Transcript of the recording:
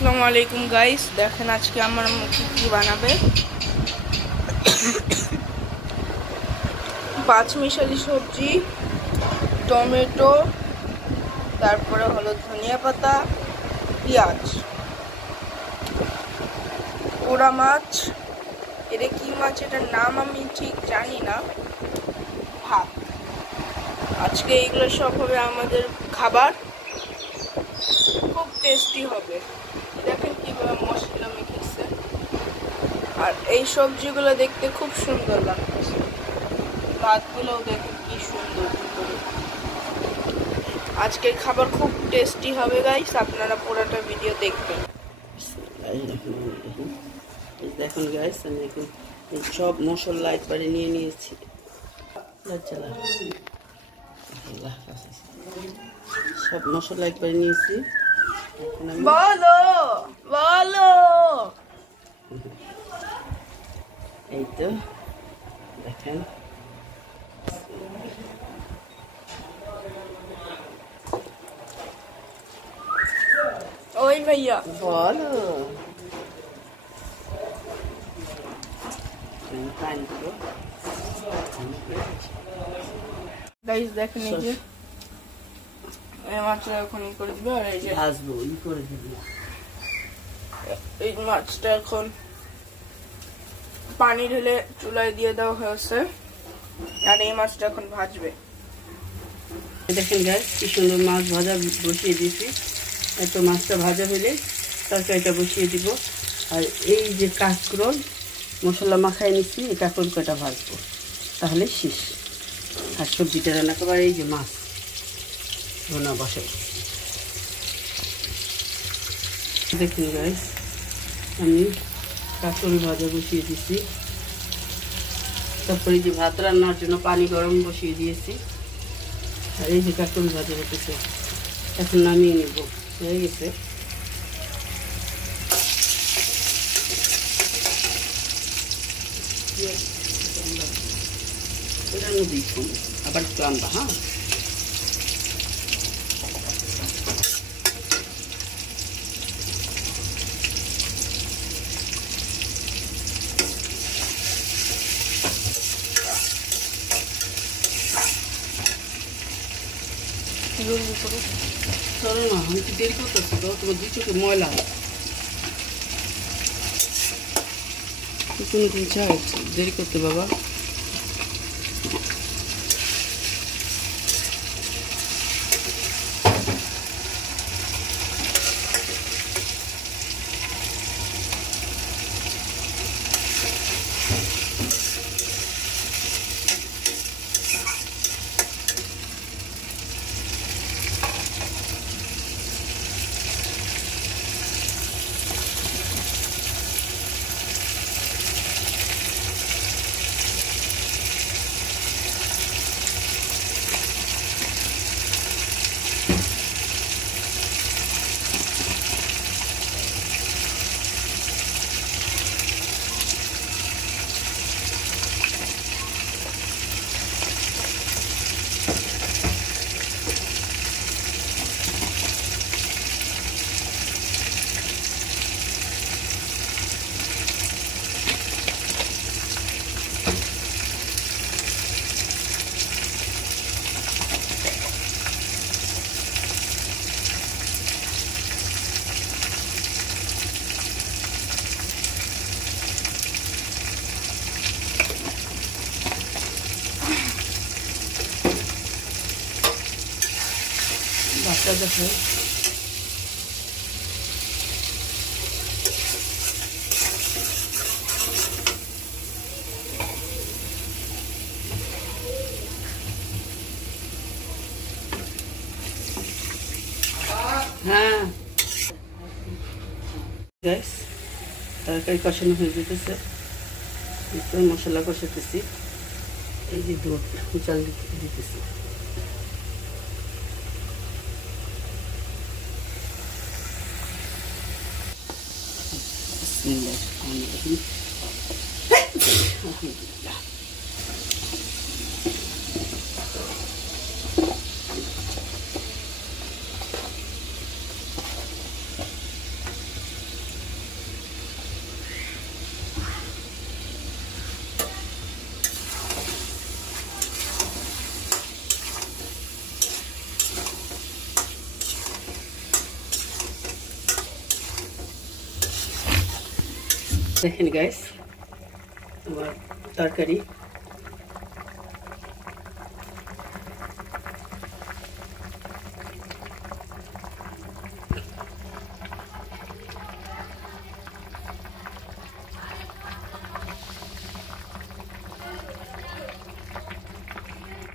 আসসালামু আলাইকুম গাইস, দেখেন আজকে আমার মুখে কি বানাবে। পাঁচমিশালি সবজি, টমেটো, তারপরে হলো ধনিয়া পাতা, পেঁয়াজ, পোড়া মাছ, এটা কি মাছ, এটার নাম আমি ঠিক জানি না, ভাত। আজকে এগুলো সব হবে আমাদের খাবার, খুব টেস্টি হবে। দেখেন কিভাবে মশলা মেখেছে, আর এই সবজিগুলো দেখতে খুব সুন্দর লাগতেছে। ভাতগুলোও দেখেন কি সুন্দর। আজকের খাবার খুব টেস্টি হবে গাইস, আপনারা পুরোটা ভিডিও দেখবেন। দেখুন গাইস, আমি এখন সব মশলা একবারে নিয়ে নিয়েছি। সব মশলা একবারে নিয়েছি। বলো বলো। এই তো দেখেন, ওই ভাইয়া বলো। গাইস দেখেন, এই যে এই মাছটা এখন ই করে দিবে, আর এই যে ভাজবো ই করে দিবি। এই মাছটা এখন পানি ঢেলে চুলায় দিয়ে দেওয়া হয়েছে, আর এই মাছটা এখন ভাজবে। দেখেন গাইস, কি সুন্দর মাছ ভাজা বসিয়ে দিয়েছি। এত মাছটা ভাজা হলে তরকারিটা বসিয়ে দিব। আর এই যে কাঁকরোল মশলা মাখাই নিচ্ছি, এই কাঁকরোল কটা ভাজবো, তাহলে শেষ। আর সবজিটা রান্না করবার এই যে মাছ ভোনা বসে। দেখুন গাইস, আমি কাঁকরোল ভাজা বসিয়ে দিচ্ছি। তারপরে যে ভাত রান্নার জন্য পানি গরম বসিয়ে দিয়েছি। আর এই যে কাঁকরোল ভাজা হতেছে, এখন নামিয়ে নেব, হয়ে গেছে। এটার মধ্যেই আবার একটু আনবা। হ্যাঁ, চলো না, আমি তো দেরি করতেছি তো, তোমার দুই চোখে ময়লা কোনো দিন চাই দেরি করতে বাবা। ভাতটা দেখো, হ্যাঁ গাইস, তরকারি কষানো হয়ে যেতেছে। একটু মশলা কষাতেছি, এই যে দুধ চাল দিতেছি। আলহামদুলিল্লাহ। দেখেন গাইস আমার তরকারি